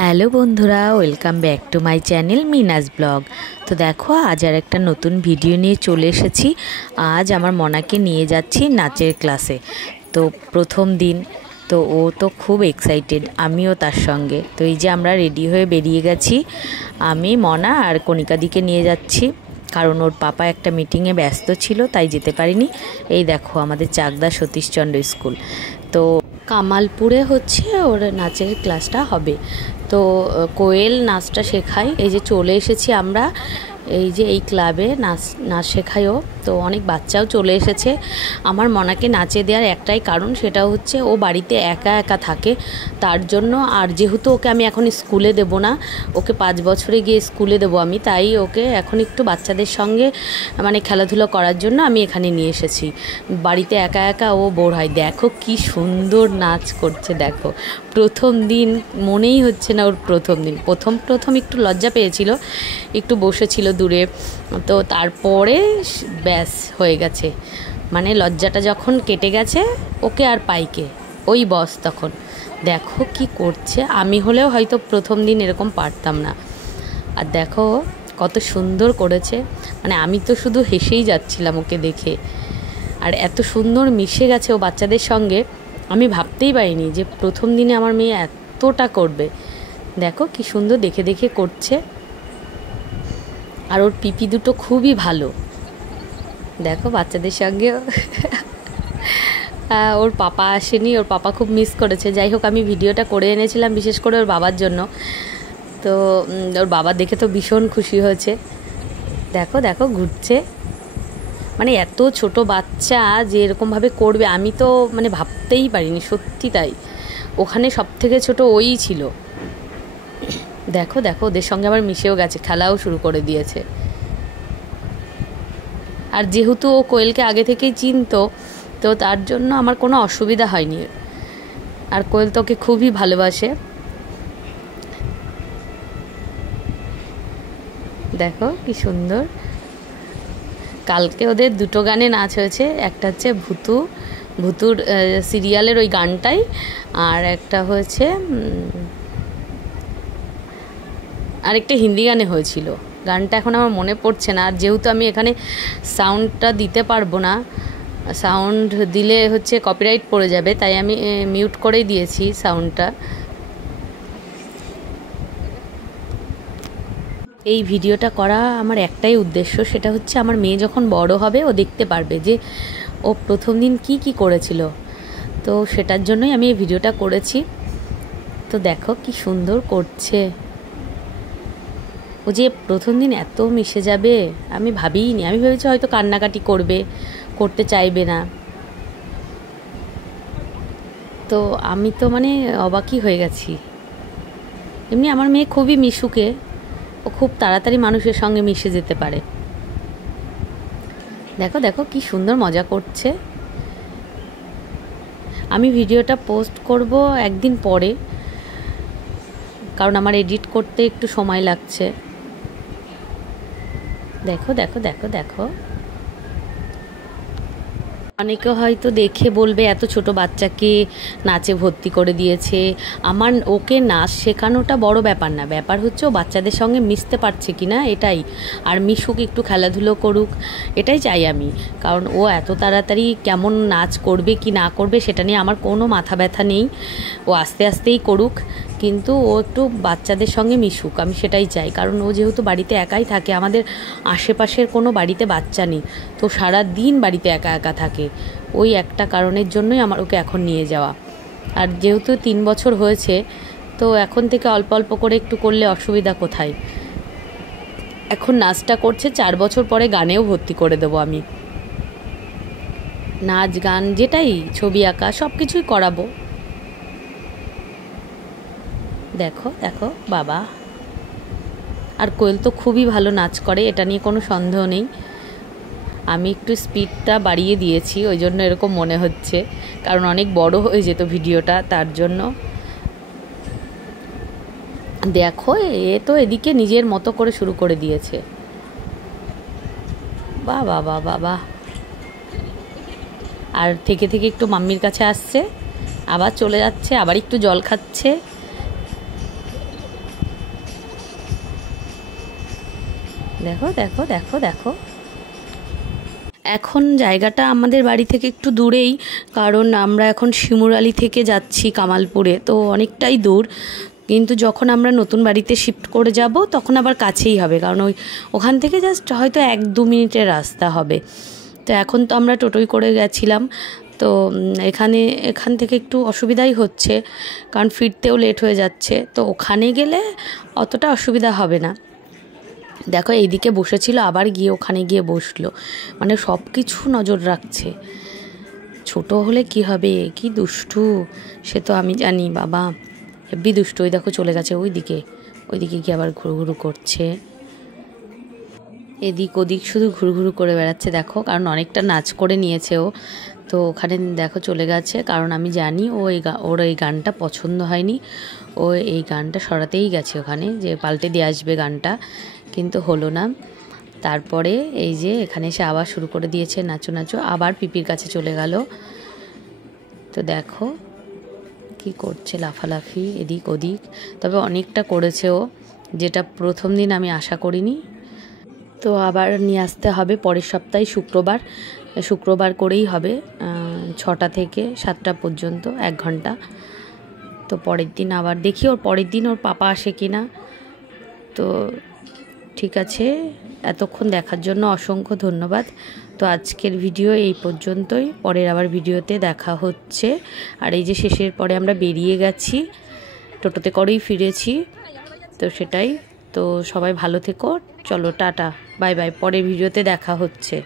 Hello বন্ধুরা, welcome back to my channel Minaz blog. তো দেখো, আজ আর একটা নতুন ভিডিও নিয়ে চলে এসেছি। আজ আমার মনাকে নিয়ে যাচ্ছি নাচের ক্লাসে। তো প্রথম দিন, তো ও তো খুব এক্সাইটেড, আমিও তার সঙ্গে। তো এই যে আমরা রেডি হয়ে বেরিয়ে গেছি, আমি, মনা আর কণিকাদিকে নিয়ে যাচ্ছি, কারণ ওর পাপা একটা মিটিংয়ে ব্যস্ত ছিল, তাই যেতে পারিনি। এই দেখো আমাদের চাকদা সতীশচন্দ্র স্কুল। তো কামালপুরে হচ্ছে ওর নাচের ক্লাসটা হবে। তো কোয়েল নাচটা শেখায়। এই যে চলে এসেছি আমরা, এই যে এই ক্লাবে নাচ শেখায়ও। তো অনেক বাচ্চাও চলে এসেছে। আমার মনাকে নাচে দেওয়ার একটাই কারণ, সেটা হচ্ছে ও বাড়িতে একা একা থাকে, তার জন্য। আর যেহেতু ওকে আমি এখন স্কুলে দেব না, ওকে 5 বছরে গিয়ে স্কুলে দেবো আমি, তাই ওকে এখন একটু বাচ্চাদের সঙ্গে মানে খেলাধুলো করার জন্য আমি এখানে নিয়ে এসেছি। বাড়িতে একা একা ও বোর হয়। দেখো কি সুন্দর নাচ করছে, দেখো। প্রথম দিন মনেই হচ্ছে না ওর প্রথম দিন। প্রথম একটু লজ্জা পেয়েছিল, একটু বসেছিল দূরে। তো তারপরে ব্যাস হয়ে গেছে, মানে লজ্জাটা যখন কেটে গেছে, ওকে আর পাইকে ওই বস তখন। দেখো কি করছে, আমি হলেও হয়তো প্রথম দিন এরকম পারতাম না। আর দেখো কত সুন্দর করেছে, মানে আমি তো শুধু হেসেই যাচ্ছিলাম ওকে দেখে। আর এত সুন্দর মিশে গেছে ও বাচ্চাদের সঙ্গে, আমি ভাবতেই পারিনি যে প্রথম দিনে আমার মেয়ে এতটা করবে। দেখো কি সুন্দর দেখে দেখে করছে। আর ওর পিপি দুটো খুবই ভালো, দেখো বাচ্চাদের সঙ্গে। ওর পাপা আসেনি, ওর পাপা খুব মিস করেছে। যাই হোক, আমি ভিডিওটা করে এনেছিলাম বিশেষ করে ওর বাবার জন্য। তো ওর বাবা দেখে তো ভীষণ খুশি হয়েছে। দেখো দেখো ঘুরছে, মানে এত ছোট বাচ্চা যে এরকমভাবে করবে আমি তো মানে ভাবতেই পারিনি, সত্যি তাই। ওখানে সব থেকে ছোট ওই ছিল। দেখো দেখো ওদের সঙ্গে আবার মিশেও গেছে, খেলাও শুরু করে দিয়েছে। আর যেহেতু ও কোয়েলকে আগে থেকেই চিনতো, তো তার জন্য আমার কোনো অসুবিধা হয়নি। আর কোয়েল তোকে খুবই ভালোবাসে। দেখো কি সুন্দর। কালকে ওদের দুটো গানে নাচ হয়েছে, একটা হচ্ছে ভুতুর সিরিয়ালের ওই গানটাই, আর একটা হয়েছে আরেকটা হিন্দি গানে হয়েছিল। গানটা এখন আমার মনে পড়ছে না। আর যেহেতু আমি এখানে সাউন্ডটা দিতে পারবো না, সাউন্ড দিলে হচ্ছে কপিরাইট পড়ে যাবে, তাই আমি মিউট করেই দিয়েছি সাউন্ডটা। এই ভিডিওটা করা আমার একটাই উদ্দেশ্য, সেটা হচ্ছে আমার মেয়ে যখন বড় হবে ও দেখতে পারবে যে ও প্রথম দিন কি কি করেছিল। তো সেটার জন্যই আমি এই ভিডিওটা করেছি। তো দেখো কি সুন্দর করছে। ও যে প্রথম দিন এত মিশে যাবে আমি ভাবিনি। আমি ভেবেছি হয়তো কান্নাকাটি করতে চাইবে না। তো আমি তো মানে অবাকই হয়ে গেছি। এমনি আমার মেয়ে খুবই মিশুকে, ও খুব তাড়াতাড়ি মানুষের সঙ্গে মিশে যেতে পারে। দেখো দেখো কি সুন্দর মজা করছে। আমি ভিডিওটা পোস্ট করব একদিন পরে, কারণ আমার এডিট করতে একটু সময় লাগছে। দেখো দেখো দেখো দেখো। অনেকে হয়তো দেখে বলবে এত ছোট বাচ্চাকে নাচে ভর্তি করে দিয়েছে। আমার ওকে নাচ শেখানোটা বড় ব্যাপার না, ব্যাপার হচ্ছে ও বাচ্চাদের সঙ্গে মিশতে পারছে কি না, এটাই। আর মিশুক একটু খেলাধুলো করুক, এটাই চাই আমি। কারণ ও এত তাড়াতাড়ি কেমন নাচ করবে কি না করবে সেটা নিয়ে আমার কোনো মাথা ব্যথা নেই। ও আস্তে আস্তেই করুক, কিন্তু ও একটু বাচ্চাদের সঙ্গে মিশুক, আমি সেটাই চাই। কারণ ও যেহেতু বাড়িতে একাই থাকে, আমাদের আশেপাশের কোনো বাড়িতে বাচ্চা নেই, তো সারা দিন বাড়িতে একা একা থাকে। ওই একটা কারণের জন্যই আমার ওকে এখন নিয়ে যাওয়া। আর যেহেতু 3 বছর হয়েছে, তো এখন থেকে অল্প অল্প করে একটু করলে অসুবিধা কোথায়। এখন নাচটা করছে, 4 বছর পরে গানেও ভর্তি করে দেবো আমি। নাচ গান যেটাই, ছবি আঁকা সব কিছুই করাবো। দেখো দেখো বাবা। আর কোয়েল তো খুবই ভালো নাচ করে, এটা নিয়ে কোনো সন্দেহ নেই। আমি একটু স্পিডটা বাড়িয়ে দিয়েছি, ওই জন্য এরকম মনে হচ্ছে, কারণ অনেক বড় হয়ে যেত ভিডিওটা, তার জন্য। দেখো এ তো এদিকে নিজের মতো করে শুরু করে দিয়েছে। বাহ বাহ বাহ বাহ বাহ। আর থেকে থেকে একটু মাম্মির কাছে আসছে, আবার চলে যাচ্ছে, আবার একটু জল খাচ্ছে। দেখো দেখো দেখো দেখো। এখন জায়গাটা আমাদের বাড়ি থেকে একটু দূরেই, কারণ আমরা এখন শিমুরালি থেকে যাচ্ছি কামালপুরে, তো অনেকটাই দূর। কিন্তু যখন আমরা নতুন বাড়িতে শিফট করে যাব তখন আবার কাছেই হবে, কারণ ওখান থেকে জাস্ট হয়তো 1-2 মিনিটের রাস্তা হবে। তো এখন তো আমরা টোটোই করে গেছিলাম, তো এখান থেকে একটু অসুবিধাই হচ্ছে, কারণ ফিরতেও লেট হয়ে যাচ্ছে। তো ওখানে গেলে অতটা অসুবিধা হবে না। দেখো এইদিকে বসেছিল, আবার গিয়ে ওখানে গিয়ে বসলো, মানে সব কিছু নজর রাখছে। ছোট হলে কি হবে, কি দুষ্টু সে তো আমি জানি, বাবা হেব্বি দুষ্টু। ওই দেখো চলে গেছে ওইদিকে গিয়ে আবার ঘুরঘুরু করছে, এদিক ওদিক শুধু ঘুরঘুরু করে বেড়াচ্ছে দেখো, কারণ অনেকটা নাচ করে নিয়েছে ও। তো ওখানে দেখো চলে গেছে, কারণ আমি জানি ওর এই গানটা পছন্দ হয়নি, ও এই গানটা সরাতেই গেছে ওখানে, যে পাল্টে দিয়ে আসবে গানটা, কিন্তু হলো না। তারপরে এই যে এখানে এসে আবার শুরু করে দিয়েছে নাচো নাচো, আবার পিপির কাছে চলে গেল। তো দেখো কি করছে, লাফালাফি এদিক ওদিক। তবে অনেকটা করেছে ও, যেটা প্রথম দিন আমি আশা করিনি। তো আবার নিয়ে আসতে হবে পরের সপ্তাহে শুক্রবার করেই হবে, 6টা থেকে 7টা পর্যন্ত 1 ঘন্টা। তো পরের দিন আবার দেখি, ওর পরের দিন ওর পাপা আসে কিনা। তো ঠিক আছে, এতক্ষণ দেখার জন্য অসংখ্য ধন্যবাদ। তো আজকের ভিডিও এই পর্যন্তই, পরের আবার ভিডিওতে দেখা হচ্ছে। আর এই যে শেষের পরে আমরা বেরিয়ে গেছি, টোটোতে করেই ফিরেছি, তো সেটাই। তো সবাই ভালো থেকো, চলো টাটা বাই বাই, পরের ভিডিওতে দেখা হচ্ছে।